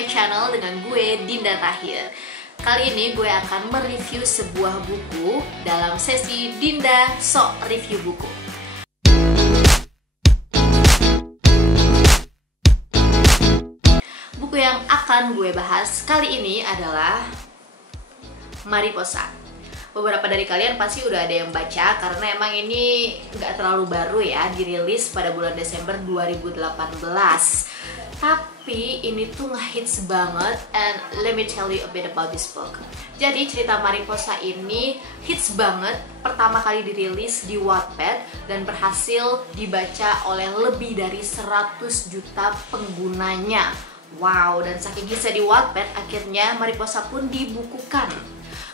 my channel dengan gue, Dinda Tahir. Kali ini gue akan mereview sebuah buku dalam sesi Dinda Sok Review Buku. Buku yang akan gue bahas kali ini adalah Mariposa. Beberapa dari kalian pasti udah ada yang baca karena emang ini nggak terlalu baru ya, dirilis pada bulan Desember 2018. Tapi ini tuh ngehits banget, and let me tell you a bit about this book. Jadi cerita Mariposa ini hits banget, pertama kali dirilis di Wattpad dan berhasil dibaca oleh lebih dari 100 juta penggunanya. Wow, dan saking hitsnya di Wattpad, akhirnya Mariposa pun dibukukan.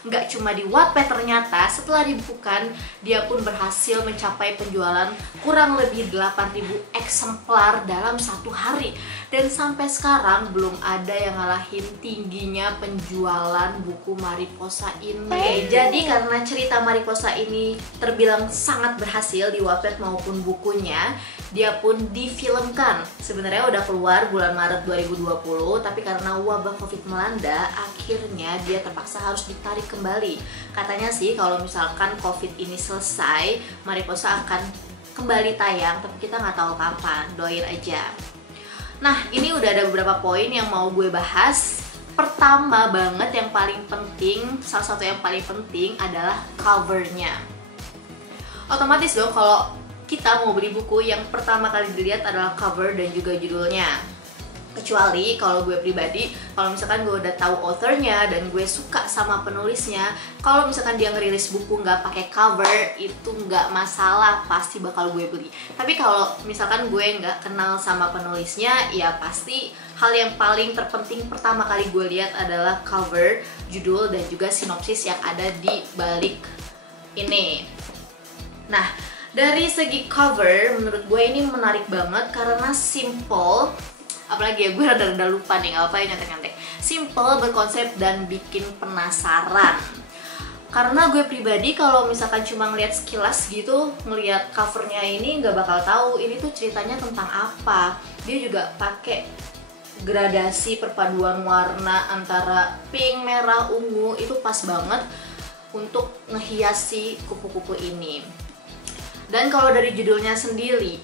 Nggak cuma di Wattpad ternyata, setelah dibukukan, dia pun berhasil mencapai penjualan kurang lebih 8.000 eksemplar dalam satu hari. Dan sampai sekarang belum ada yang ngalahin tingginya penjualan buku Mariposa ini. Jadi karena cerita Mariposa ini terbilang sangat berhasil di Wattpad maupun bukunya, dia pun difilmkan. Sebenarnya udah keluar bulan Maret 2020, tapi karena wabah Covid melanda, akhirnya dia terpaksa harus ditarik kembali. Katanya sih kalau misalkan Covid ini selesai, Mariposa akan kembali tayang, tapi kita nggak tahu kapan. Doain aja. Nah, ini udah ada beberapa poin yang mau gue bahas. Pertama banget yang paling penting, salah satu yang paling penting adalah covernya. Otomatis dong kalau kita mau beli buku, yang pertama kali dilihat adalah cover dan juga judulnya. Kecuali kalau gue pribadi, kalau misalkan gue udah tahu authornya dan gue suka sama penulisnya, kalau misalkan dia ngerilis buku nggak pakai cover, itu nggak masalah, pasti bakal gue beli. Tapi kalau misalkan gue nggak kenal sama penulisnya, ya pasti hal yang paling terpenting pertama kali gue lihat adalah cover, judul, dan juga sinopsis yang ada di balik ini. Nah, dari segi cover, menurut gue ini menarik banget karena simple. Apalagi ya, gue rada-rada lupa nih, gak apa ya nyontek-nyontek. Simple, berkonsep, dan bikin penasaran. Karena gue pribadi kalau misalkan cuma ngeliat sekilas gitu, ngeliat covernya ini gak bakal tahu ini tuh ceritanya tentang apa. Dia juga pakai gradasi perpaduan warna antara pink, merah, ungu, itu pas banget untuk ngehiasi kupu-kupu ini. Dan kalau dari judulnya sendiri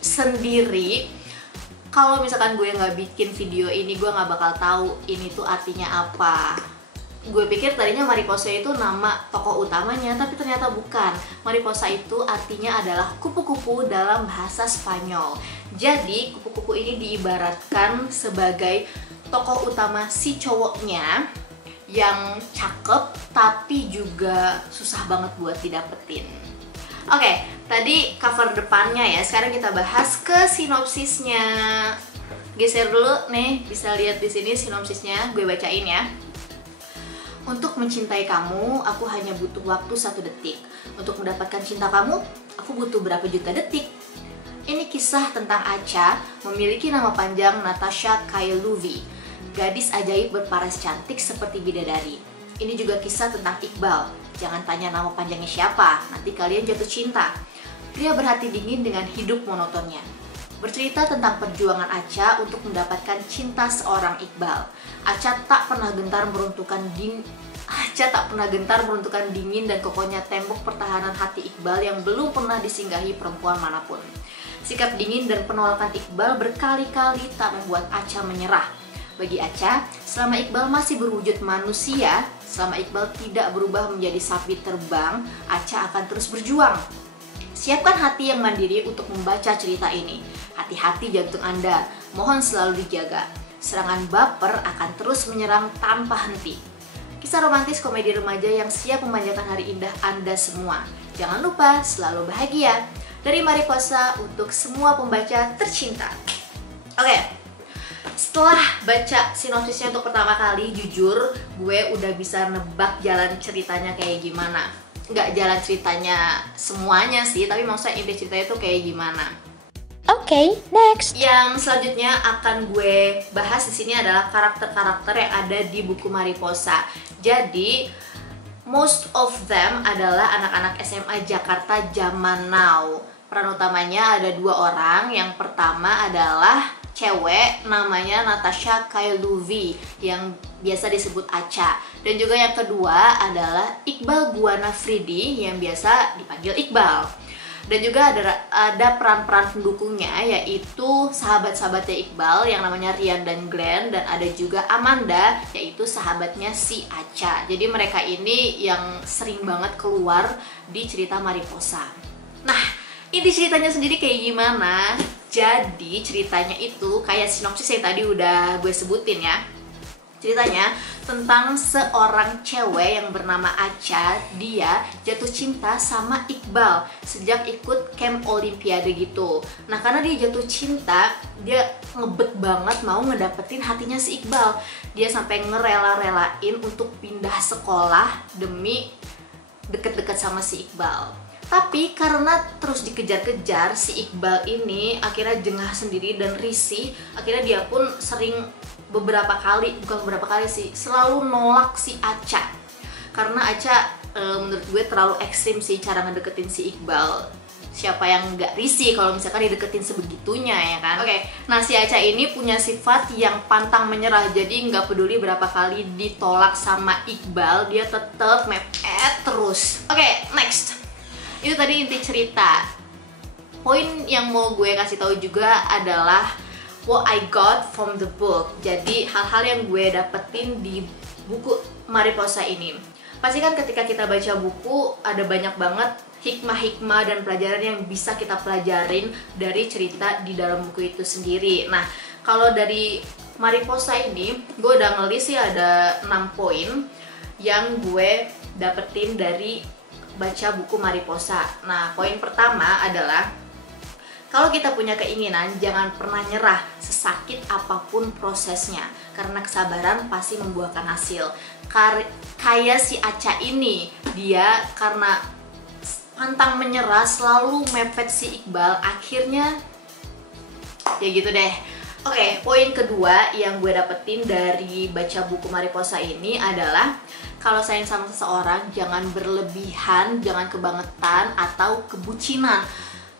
kalau misalkan gue nggak bikin video ini, gue nggak bakal tahu ini tuh artinya apa. Gue pikir tadinya Mariposa itu nama tokoh utamanya, tapi ternyata bukan. Mariposa itu artinya adalah kupu-kupu dalam bahasa Spanyol. Jadi kupu-kupu ini diibaratkan sebagai tokoh utama si cowoknya yang cakep tapi juga susah banget buat didapetin. Oke, tadi cover depannya ya. Sekarang kita bahas ke sinopsisnya. Geser dulu nih, bisa lihat di sini sinopsisnya. Gue bacain ya. Untuk mencintai kamu, aku hanya butuh waktu 1 detik. Untuk mendapatkan cinta kamu, aku butuh berapa juta detik. Ini kisah tentang Acha, memiliki nama panjang Natasha Kailuvi, gadis ajaib berparas cantik seperti bidadari. Ini juga kisah tentang Iqbal. Jangan tanya nama panjangnya siapa, nanti kalian jatuh cinta. Pria berhati dingin dengan hidup monotonnya. Bercerita tentang perjuangan Acha untuk mendapatkan cinta seorang Iqbal. Acha tak pernah gentar meruntuhkan dingin dan kokohnya tembok pertahanan hati Iqbal yang belum pernah disinggahi perempuan manapun. Sikap dingin dan penolakan Iqbal berkali-kali tak membuat Acha menyerah. Bagi Acha, selama Iqbal masih berwujud manusia, selama Iqbal tidak berubah menjadi sapi terbang, Acha akan terus berjuang. Siapkan hati yang mandiri untuk membaca cerita ini. Hati-hati jantung Anda, mohon selalu dijaga. Serangan baper akan terus menyerang tanpa henti. Kisah romantis komedi remaja yang siap memanjakan hari indah Anda semua. Jangan lupa selalu bahagia. Dari Mariposa untuk semua pembaca tercinta. Oke. Setelah baca sinopsisnya untuk pertama kali, jujur gue udah bisa nebak jalan ceritanya kayak gimana. Nggak jalan ceritanya semuanya sih, tapi maksudnya inti ceritanya tuh kayak gimana. Oke, next. Yang selanjutnya akan gue bahas di sini adalah karakter-karakter yang ada di buku Mariposa. Jadi most of them adalah anak-anak SMA Jakarta zaman now. Peran utamanya ada 2 orang. Yang pertama adalah cewek namanya Natasha Kailuvi yang biasa disebut Acha. Dan juga yang kedua adalah Iqbal Guana Fridi yang biasa dipanggil Iqbal. Dan juga ada peran-peran pendukungnya, yaitu sahabat-sahabatnya Iqbal yang namanya Rian dan Glenn, dan ada juga Amanda, yaitu sahabatnya si Acha. Jadi mereka ini yang sering banget keluar di cerita Mariposa. Nah, ini ceritanya sendiri kayak gimana? Jadi ceritanya itu kayak sinopsis yang tadi udah gue sebutin ya. Ceritanya tentang seorang cewek yang bernama Acha. Dia jatuh cinta sama Iqbal sejak ikut camp olimpiade gitu. Nah, karena dia jatuh cinta, dia ngebet banget mau ngedapetin hatinya si Iqbal. Dia sampai ngerela-relain untuk pindah sekolah demi deket-deket sama si Iqbal. Tapi karena terus dikejar-kejar, si Iqbal ini akhirnya jengah sendiri dan risih. Akhirnya dia pun sering selalu nolak si Acha. Karena Acha menurut gue terlalu ekstrim sih cara ngedeketin si Iqbal. Siapa yang nggak risih kalau misalkan dideketin sebegitunya, ya kan? Oke, nah si Acha ini punya sifat yang pantang menyerah. Jadi nggak peduli berapa kali ditolak sama Iqbal, dia tetap mepet terus. Oke, next. Itu tadi inti cerita. Poin yang mau gue kasih tahu juga adalah what I got from the book. Jadi hal-hal yang gue dapetin di buku Mariposa ini. Pasti kan ketika kita baca buku ada banyak banget hikmah-hikmah dan pelajaran yang bisa kita pelajarin dari cerita di dalam buku itu sendiri. Nah, kalau dari Mariposa ini gue udah ngelis sih ada 6 poin yang gue dapetin dari baca buku Mariposa. Nah, poin pertama adalah kalau kita punya keinginan, jangan pernah nyerah sesakit apapun prosesnya. Karena kesabaran pasti membuahkan hasil. Kayak si Acha ini, dia karena pantang menyerah, selalu mepet si Iqbal, akhirnya ya gitu deh. Oke, poin kedua yang gue dapetin dari baca buku Mariposa ini adalah kalau sayang sama seseorang, jangan berlebihan, jangan kebangetan atau kebucinan.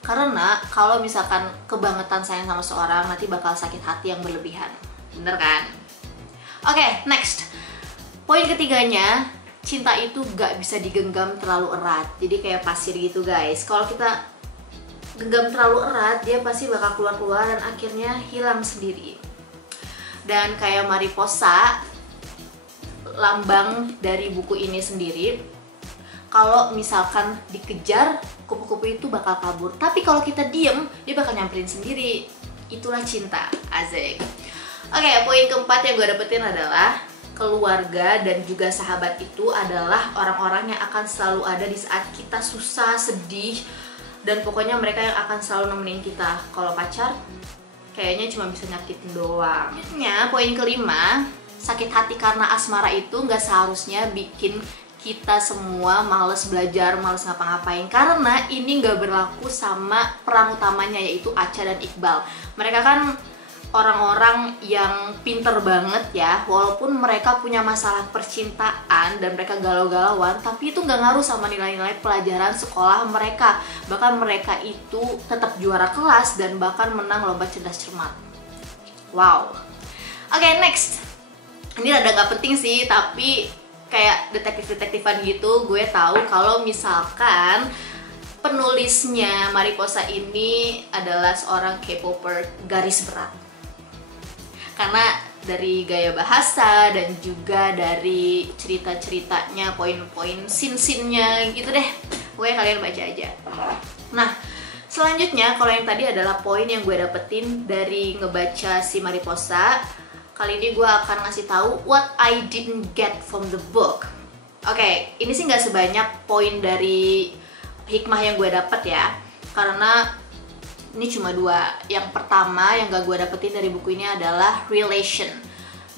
Karena kalau misalkan kebangetan sayang sama seorang, nanti bakal sakit hati yang berlebihan. Bener kan? Oke, next. Poin ketiganya, cinta itu gak bisa digenggam terlalu erat. Jadi kayak pasir gitu guys. Kalau kita genggam terlalu erat, dia pasti bakal keluar-keluar dan akhirnya hilang sendiri. Dan kayak Mariposa, lambang dari buku ini sendiri, kalau misalkan dikejar, kupu-kupu itu bakal kabur. Tapi kalau kita diem, dia bakal nyamperin sendiri. Itulah cinta, asik. Oke, poin keempat yang gue dapetin adalah keluarga dan juga sahabat itu adalah orang-orang yang akan selalu ada di saat kita susah, sedih, dan pokoknya mereka yang akan selalu nemenin kita. Kalau pacar, kayaknya cuma bisa nyakitin doang. Selanjutnya, poin kelima, sakit hati karena asmara itu nggak seharusnya bikin kita semua males belajar, males ngapa-ngapain. Karena ini nggak berlaku sama peran utamanya, yaitu Acha dan Iqbal. Mereka kan orang-orang yang pinter banget ya. Walaupun mereka punya masalah percintaan dan mereka galau-galauan, tapi itu nggak ngaruh sama nilai-nilai pelajaran sekolah mereka. Bahkan mereka itu tetap juara kelas dan bahkan menang lomba cerdas cermat. Wow. Oke, next. Ini rada gak penting sih, tapi kayak detektif-detektifan gitu. Gue tahu kalau misalkan penulisnya Mariposa ini adalah seorang K-popper garis berat. Karena dari gaya bahasa dan juga dari cerita-ceritanya, poin-poin scene-scene-nya gitu deh. Pokoknya kalian baca aja. Nah, selanjutnya kalau yang tadi adalah poin yang gue dapetin dari ngebaca si Mariposa. Kali ini gue akan ngasih tahu what I didn't get from the book. Oke, ini sih nggak sebanyak poin dari hikmah yang gue dapet ya, karena ini cuma 2. Yang pertama yang gak gue dapetin dari buku ini adalah relation.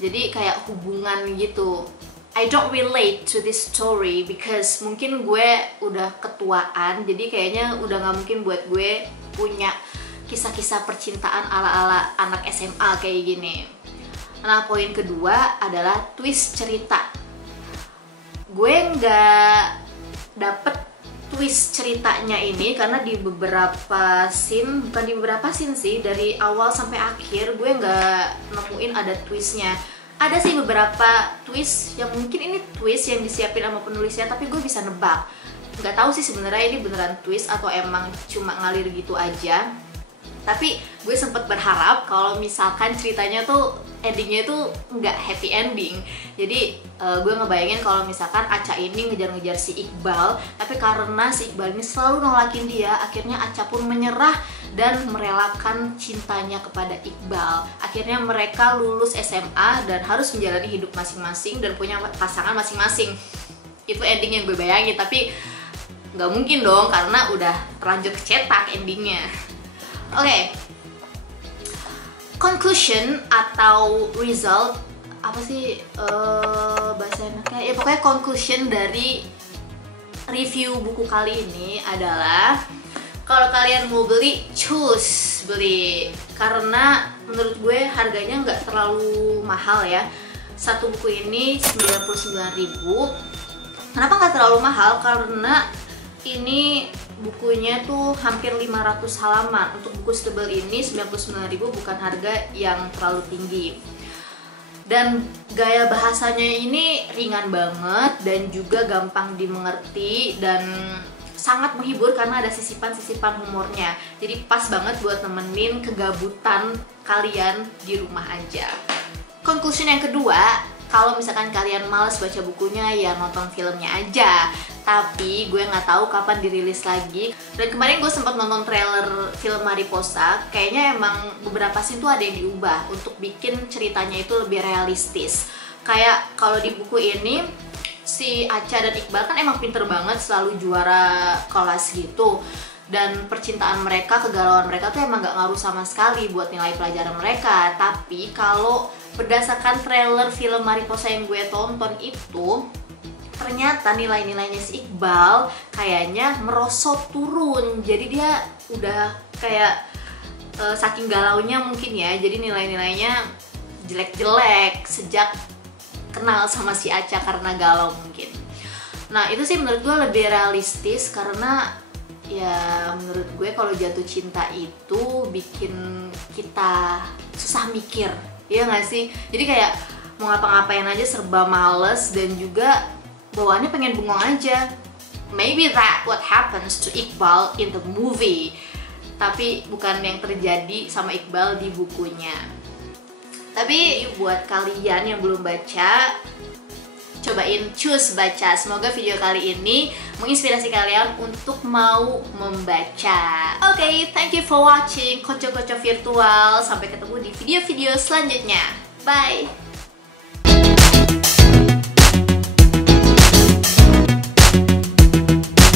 Jadi kayak hubungan gitu. I don't relate to this story because mungkin gue udah ketuaan, jadi kayaknya udah gak mungkin buat gue punya kisah-kisah percintaan ala-ala anak SMA kayak gini. Nah, poin kedua adalah twist cerita. Gue nggak dapet twist ceritanya ini, karena di beberapa scene, bukan di beberapa scene sih, dari awal sampai akhir gue nggak nemuin ada twistnya. Ada sih beberapa twist yang mungkin ini twist yang disiapin sama penulisnya, tapi gue bisa nebak. Nggak tahu sih sebenarnya ini beneran twist atau emang cuma ngalir gitu aja. Tapi gue sempet berharap kalau misalkan ceritanya tuh endingnya tuh nggak happy ending. Jadi gue ngebayangin kalau misalkan Acha ini ngejar-ngejar si Iqbal, tapi karena si Iqbal ini selalu nolakin dia, akhirnya Acha pun menyerah dan merelakan cintanya kepada Iqbal. Akhirnya mereka lulus SMA dan harus menjalani hidup masing-masing dan punya pasangan masing-masing. Itu ending yang gue bayangin, tapi nggak mungkin dong karena udah terlanjur cetak endingnya. Oke. Conclusion atau result, apa sih bahasa enaknya? Ya pokoknya conclusion dari review buku kali ini adalah kalau kalian mau beli, choose beli, karena menurut gue harganya nggak terlalu mahal ya. Satu buku ini 99.000. Kenapa nggak terlalu mahal? Karena ini bukunya tuh hampir 500 halaman. Untuk buku setebal ini 99.000 bukan harga yang terlalu tinggi. Dan gaya bahasanya ini ringan banget dan juga gampang dimengerti dan sangat menghibur karena ada sisipan-sisipan humornya. Jadi pas banget buat nemenin kegabutan kalian di rumah aja. Conclusion yang kedua, kalau misalkan kalian males baca bukunya ya nonton filmnya aja. Tapi gue nggak tahu kapan dirilis lagi. Dan kemarin gue sempat nonton trailer film Mariposa. Kayaknya emang beberapa scene tuh ada yang diubah untuk bikin ceritanya itu lebih realistis. Kayak kalau di buku ini si Acha dan Iqbal kan emang pinter banget, selalu juara kelas gitu. Dan percintaan mereka, kegalauan mereka tuh emang gak ngaruh sama sekali buat nilai pelajaran mereka. Tapi kalau berdasarkan trailer film Mariposa yang gue tonton itu, ternyata nilai-nilainya si Iqbal kayaknya merosot turun. Jadi dia udah kayak saking galaunya mungkin ya, jadi nilai-nilainya jelek-jelek sejak kenal sama si Acha karena galau mungkin. Nah itu sih menurut gue lebih realistis, karena ya menurut gue kalau jatuh cinta itu bikin kita susah mikir, ya nggak sih? Jadi kayak mau ngapa-ngapain aja serba males dan juga bawaannya pengen bengong aja. Maybe that what happens to Iqbal in the movie, tapi bukan yang terjadi sama Iqbal di bukunya. Tapi buat kalian yang belum baca, cobain choose baca. Semoga video kali ini menginspirasi kalian untuk mau membaca. Oke, thank you for watching Kocok-Kocok Virtual. Sampai ketemu di video-video selanjutnya. Bye!